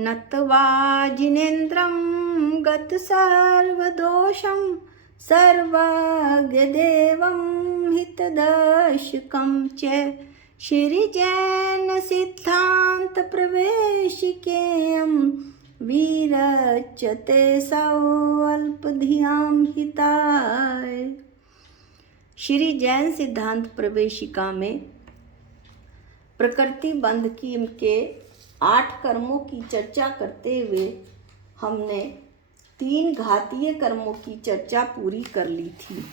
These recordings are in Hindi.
नत्वा जिनेन्द्रं गतसर्वदोषं सर्वज्ञदेवं हितदर्शकं च श्रीजैन सिद्धांत प्रवेशिकेयं विरच्यते सल्पधियां हिताय। श्री जैन सिद्धांत प्रवेशिका में प्रकृति बंध के 8 कर्मों की चर्चा करते हुए हमने 3 घातीय कर्मों की चर्चा पूरी कर ली थी।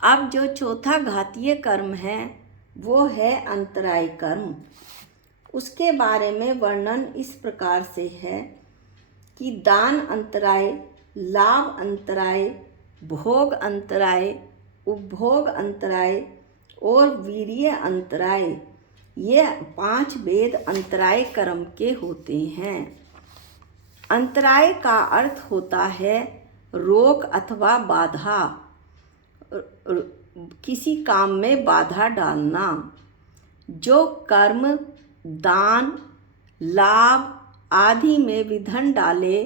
अब जो चौथा घातीय कर्म है वो है अंतराय कर्म। उसके बारे में वर्णन इस प्रकार से है कि दान अंतराय, लाभ अंतराय, भोग अंतराय, उपभोग अंतराय और वीर्य अंतराय, ये 5 भेद अंतराय कर्म के होते हैं। अंतराय का अर्थ होता है रोक अथवा बाधा, किसी काम में बाधा डालना। जो कर्म दान, लाभ आदि में विघ्न डाले,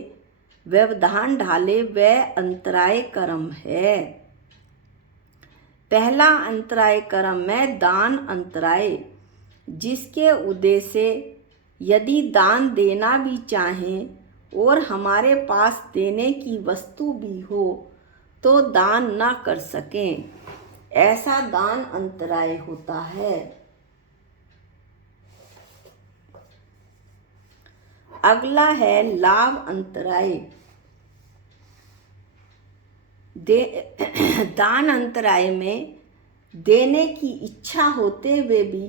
व्यवधान डाले, वह अंतराय कर्म है। पहला अंतराय कर्म है दान अंतराय, जिसके उद्देश्य से यदि दान देना भी चाहें और हमारे पास देने की वस्तु भी हो तो दान ना कर सकें, ऐसा दान अंतराय होता है। अगला है लाभ अंतराय। दान अंतराय में देने की इच्छा होते हुए भी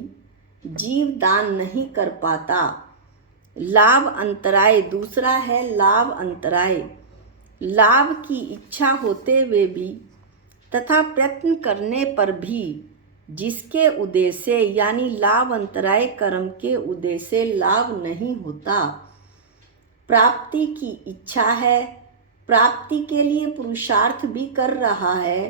जीव दान नहीं कर पाता। लाभ अंतराय दूसरा है लाभ अंतराय। लाभ की इच्छा होते हुए भी तथा प्रयत्न करने पर भी जिसके उद्देश्य से यानी लाभ अंतराय कर्म के उद्देश्य से लाभ नहीं होता। प्राप्ति की इच्छा है, प्राप्ति के लिए पुरुषार्थ भी कर रहा है,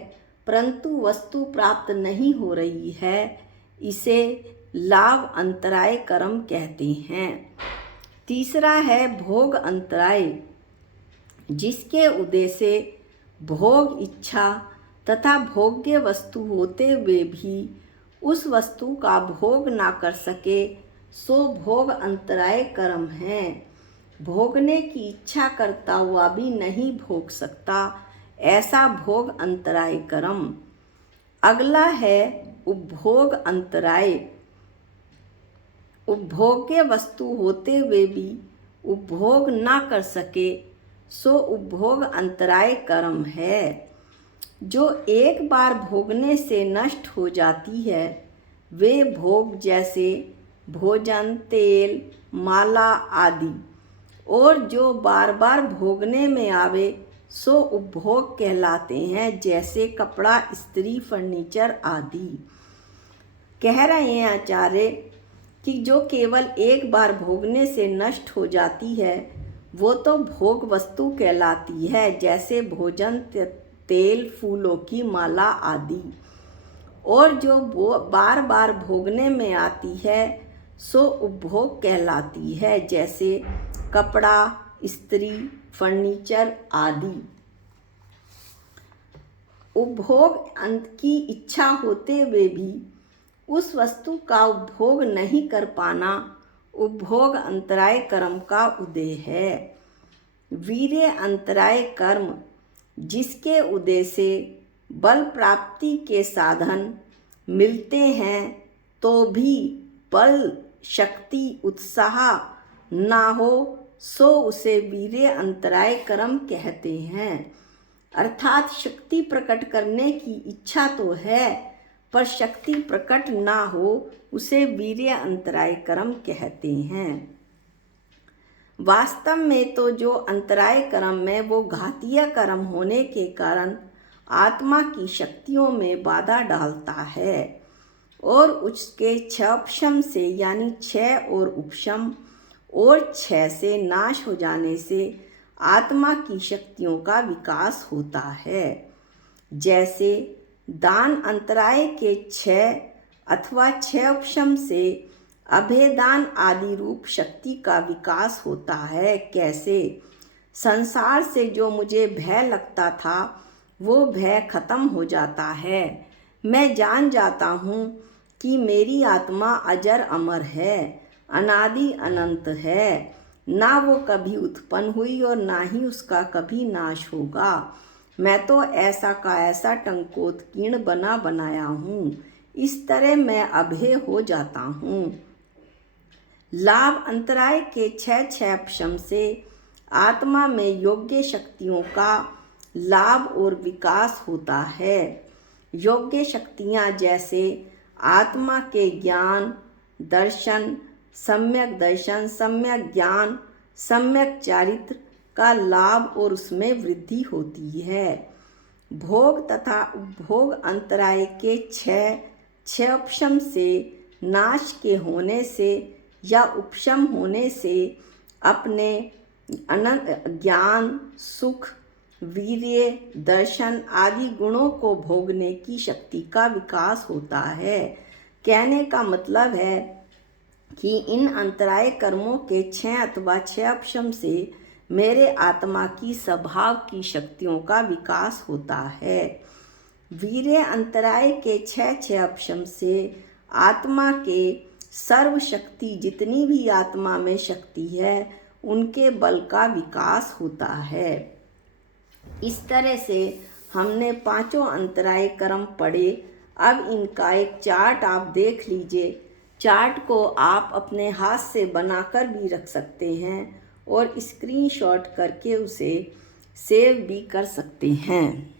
परंतु वस्तु प्राप्त नहीं हो रही है, इसे लाभ अंतराय कर्म कहते हैं। तीसरा है भोग अंतराय, जिसके उद्देश्य से भोग इच्छा तथा भोग्य वस्तु होते हुए भी उस वस्तु का भोग ना कर सके, सो भोग अंतराय कर्म है। भोगने की इच्छा करता हुआ भी नहीं भोग सकता, ऐसा भोग अंतराय कर्म। अगला है उपभोग अंतराय। उपभोग्य वस्तु होते हुए भी उपभोग ना कर सके, सो उपभोग अंतराय कर्म है। जो एक बार भोगने से नष्ट हो जाती है वे भोग जैसे भोजन, तेल, माला आदि, और जो बार बार भोगने में आवे सो उपभोग कहलाते हैं, जैसे कपड़ा, स्त्री, फर्नीचर आदि। कह रहे हैं आचार्य कि जो केवल एक बार भोगने से नष्ट हो जाती है वो तो भोग वस्तु कहलाती है, जैसे भोजन, तेल, फूलों की माला आदि। और जो बार बार भोगने में आती है सो उपभोग कहलाती है, जैसे कपड़ा, स्त्री, फर्नीचर आदि। उपभोग की इच्छा होते हुए भी उस वस्तु का उपभोग नहीं कर पाना उपभोग अंतराय कर्म का उदय है। वीर्य अंतराय कर्म, जिसके उद्देश्य से बल प्राप्ति के साधन मिलते हैं तो भी बल, शक्ति, उत्साह ना हो, सो उसे वीर्य अंतराय कर्म कहते हैं। अर्थात शक्ति प्रकट करने की इच्छा तो है पर शक्ति प्रकट ना हो, उसे वीर्य अंतराय कर्म कहते हैं। वास्तव में तो जो अंतराय कर्म है वो घातीय कर्म होने के कारण आत्मा की शक्तियों में बाधा डालता है और उसके 6 उपशम से यानी 6 और उपशम और 6 से नाश हो जाने से आत्मा की शक्तियों का विकास होता है। जैसे दान अंतराय के 6 अथवा 6 उपशम से अभेदान आदि रूप शक्ति का विकास होता है। कैसे? संसार से जो मुझे भय लगता था वो भय खत्म हो जाता है। मैं जान जाता हूँ कि मेरी आत्मा अजर अमर है, अनादि अनंत है। ना वो कभी उत्पन्न हुई और ना ही उसका कभी नाश होगा। मैं तो ऐसा का ऐसा टंकोत्कीर्ण बना बनाया हूँ। इस तरह मैं अभय हो जाता हूँ। लाभ अंतराय के छह क्षम से आत्मा में योग्य शक्तियों का लाभ और विकास होता है। योग्य शक्तियाँ जैसे आत्मा के ज्ञान, दर्शन, सम्यक ज्ञान, सम्यक चारित्र का लाभ और उसमें वृद्धि होती है। भोग तथा उपभोग अंतराय के छह उपशम से नाश के होने से या उपशम होने से अपने अनंत ज्ञान, सुख, वीर्य, दर्शन आदि गुणों को भोगने की शक्ति का विकास होता है। कहने का मतलब है कि इन अंतराय कर्मों के 6 अथवा 6 उपशम से मेरे आत्मा की स्वभाव की शक्तियों का विकास होता है। वीर्य अंतराय के 6 उपशम से आत्मा के सर्व शक्ति जितनी भी आत्मा में शक्ति है उनके बल का विकास होता है। इस तरह से हमने 5 अंतराय कर्म पढ़े। अब इनका एक चार्ट आप देख लीजिए। चार्ट को आप अपने हाथ से बनाकर भी रख सकते हैं और स्क्रीनशॉट करके उसे सेव भी कर सकते हैं।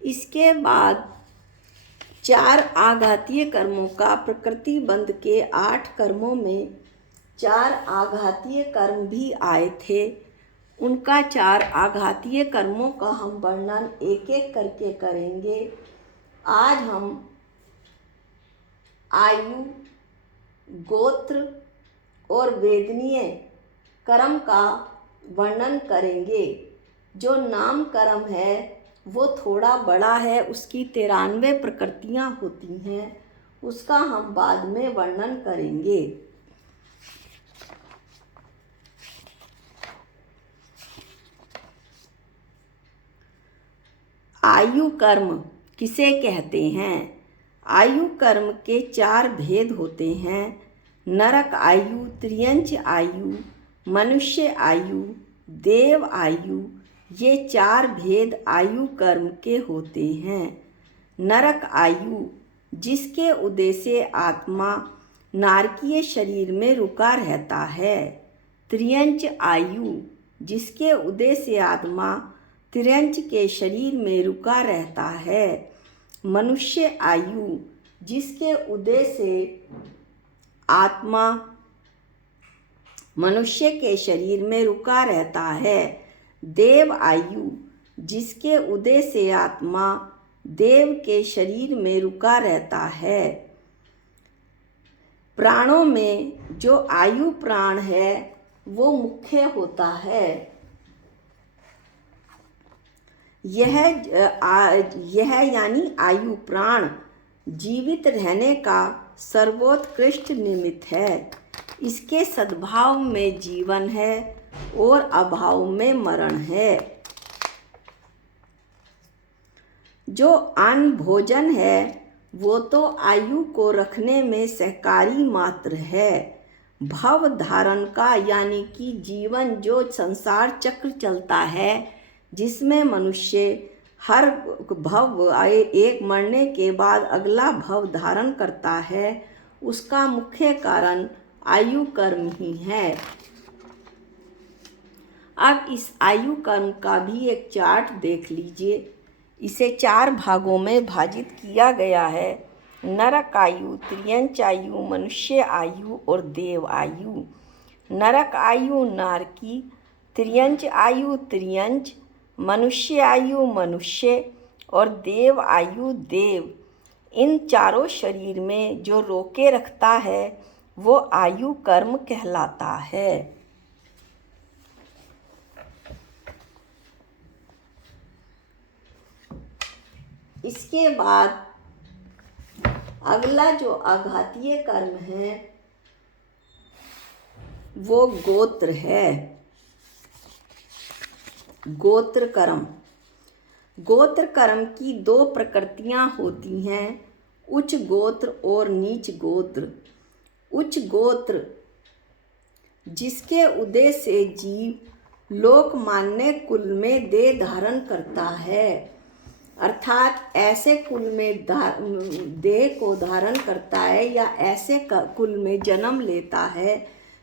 इसके बाद 4 आघातीय कर्मों का प्रकृति बंध के 8 कर्मों में 4 आघातीय कर्म भी आए थे। उनका 4 आघातीय कर्मों का हम वर्णन एक एक करके करेंगे। आज हम आयु, गोत्र और वेदनीय कर्म का वर्णन करेंगे। जो नाम कर्म है वो थोड़ा बड़ा है, उसकी 93 प्रकृतियाँ होती हैं, उसका हम बाद में वर्णन करेंगे। आयु कर्म किसे कहते हैं? आयु कर्म के 4 भेद होते हैं। नरक आयु, त्रियंच आयु, मनुष्य आयु, देव आयु, ये 4 भेद आयु कर्म के होते हैं। नरक आयु जिसके उदय से आत्मा नारकीय शरीर में रुका रहता है। त्रियंच आयु जिसके उदय से आत्मा त्रियंच के शरीर में रुका रहता है। मनुष्य आयु जिसके उदय से आत्मा मनुष्य के शरीर में रुका रहता है। देव आयु जिसके उदय से आत्मा देव के शरीर में रुका रहता है। प्राणों में जो आयु प्राण है वो मुख्य होता है। यह यानी आयु प्राण जीवित रहने का सर्वोत्कृष्ट निमित्त है। इसके सद्भाव में जीवन है और अभाव में मरण है। जो अन्न भोजन है वो तो आयु को रखने में सहकारी मात्र है। भव धारण का यानी कि जीवन जो संसार चक्र चलता है जिसमें मनुष्य हर भव आए एक मरने के बाद अगला भव धारण करता है, उसका मुख्य कारण आयु कर्म ही है। अब इस आयु कर्म का भी एक चार्ट देख लीजिए। इसे 4 भागों में विभाजित किया गया है। नरक आयु, त्रियंच आयु, मनुष्य आयु और देव आयु। नरक आयु नारकी, त्रियंच आयु त्रियंच, मनुष्य आयु मनुष्य और देव आयु देव, इन चारों शरीर में जो रोके रखता है वो आयु कर्म कहलाता है। इसके बाद अगला जो आघातीय कर्म है वो गोत्र है। गोत्र कर्म, गोत्र कर्म की दो प्रकृतियां होती हैं, उच्च गोत्र और नीच गोत्र। उच्च गोत्र जिसके उदय से जीव लोकमान्य कुल में देह धारण करता है, अर्थात ऐसे कुल में देह को धारण करता है या ऐसे कुल में जन्म लेता है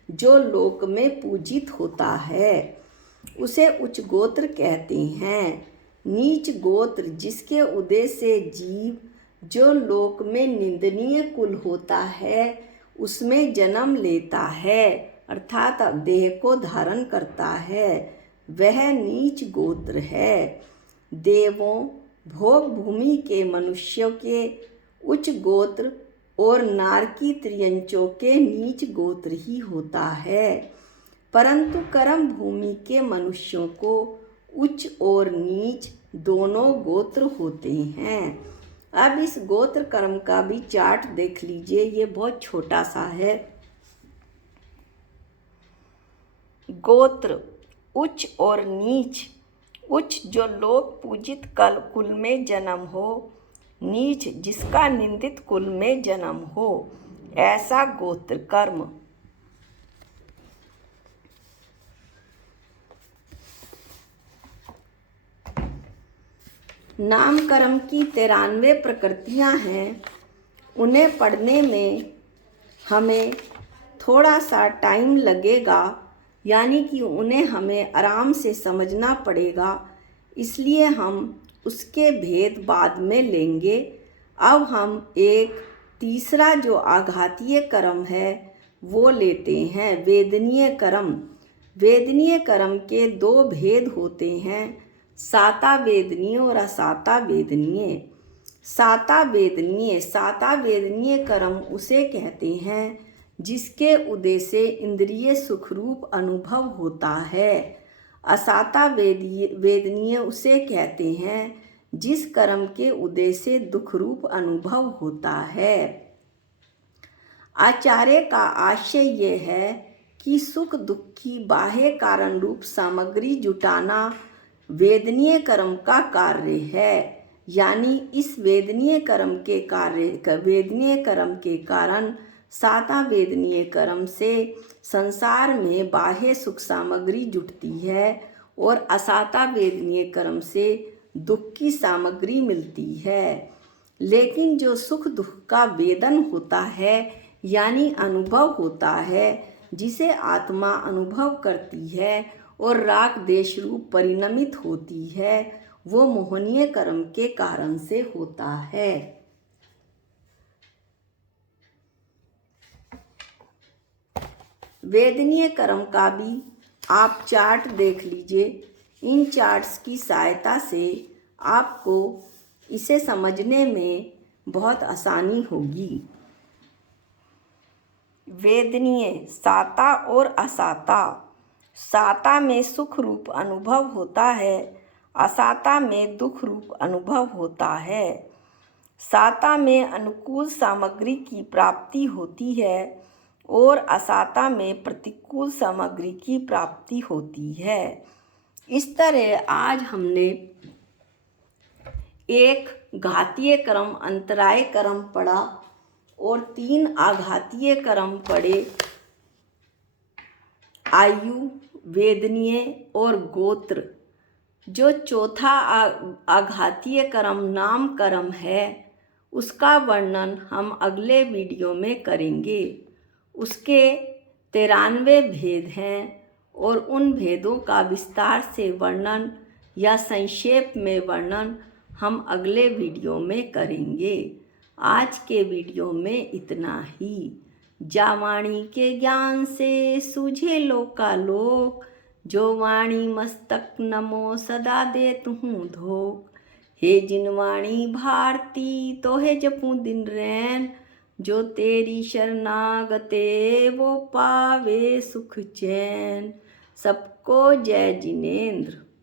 जो लोक में पूजित होता है, उसे उच्च गोत्र कहते हैं। नीच गोत्र जिसके उदय से जीव जो लोक में निंदनीय कुल होता है उसमें जन्म लेता है, अर्थात देह को धारण करता है, वह नीच गोत्र है। देवों भोग भूमि के मनुष्यों के उच्च गोत्र और नारकी त्रियंचों के नीच गोत्र ही होता है, परंतु कर्म भूमि के मनुष्यों को उच्च और नीच दोनों गोत्र होते हैं। अब इस गोत्र कर्म का भी चार्ट देख लीजिए, ये बहुत छोटा सा है। गोत्र उच्च और नीच, उच्च जो लोक पूजित कुल में जन्म हो, नीच जिसका निंदित कुल में जन्म हो, ऐसा गोत्र कर्म। नाम कर्म की 93 प्रकृतियां हैं, उन्हें पढ़ने में हमें थोड़ा सा टाइम लगेगा, यानी कि उन्हें हमें आराम से समझना पड़ेगा, इसलिए हम उसके भेद बाद में लेंगे। अब हम एक तीसरा जो आघातीय कर्म है वो लेते हैं, वेदनीय कर्म। वेदनीय कर्म के दो भेद होते हैं, साता वेदनीय और असाता वेदनीय। साता वेदनीय कर्म उसे कहते हैं जिसके उदय से इंद्रिय सुखरूप अनुभव होता है। असाता वेदनीय उसे कहते हैं जिस कर्म के उदय से दुखरूप अनुभव होता है। आचार्य का आशय यह है कि सुख दुख की बाह्य कारण रूप सामग्री जुटाना वेदनीय कर्म का कार्य है, यानी इस वेदनीय कर्म के कारण साता वेदनीय कर्म से संसार में बाह्य सुख सामग्री जुटती है और असाता वेदनीय कर्म से दुख की सामग्री मिलती है। लेकिन जो सुख दुख का वेदन होता है यानी अनुभव होता है, जिसे आत्मा अनुभव करती है और राग देश रूप परिणमित होती है, वो मोहनीय कर्म के कारण से होता है। वेदनीय कर्म का भी आप चार्ट देख लीजिए। इन चार्ट्स की सहायता से आपको इसे समझने में बहुत आसानी होगी। वेदनीय साता और असाता। साता में सुख रूप अनुभव होता है, असाता में दुख रूप अनुभव होता है। साता में अनुकूल सामग्री की प्राप्ति होती है और असाता में प्रतिकूल सामग्री की प्राप्ति होती है। इस तरह आज हमने एक घातीय कर्म, अंतराय कर्म पढ़ा और 3 आघातीय कर्म पढ़े, आयु, वेदनीय और गोत्र। जो चौथा आघातीय कर्म नाम कर्म है उसका वर्णन हम अगले वीडियो में करेंगे। उसके 93 भेद हैं और उन भेदों का विस्तार से वर्णन या संक्षेप में वर्णन हम अगले वीडियो में करेंगे। आज के वीडियो में इतना ही। जा वाणी के ज्ञान से सूझे लोकालोक, जो वाणी मस्तक नमो सदा देत हूँ धोख। हे जिनवाणी भारती तोहे जपूं दिन रैन, जो तेरी शरणागते वो पावे सुख चैन। सबको जय जिनेंद्र।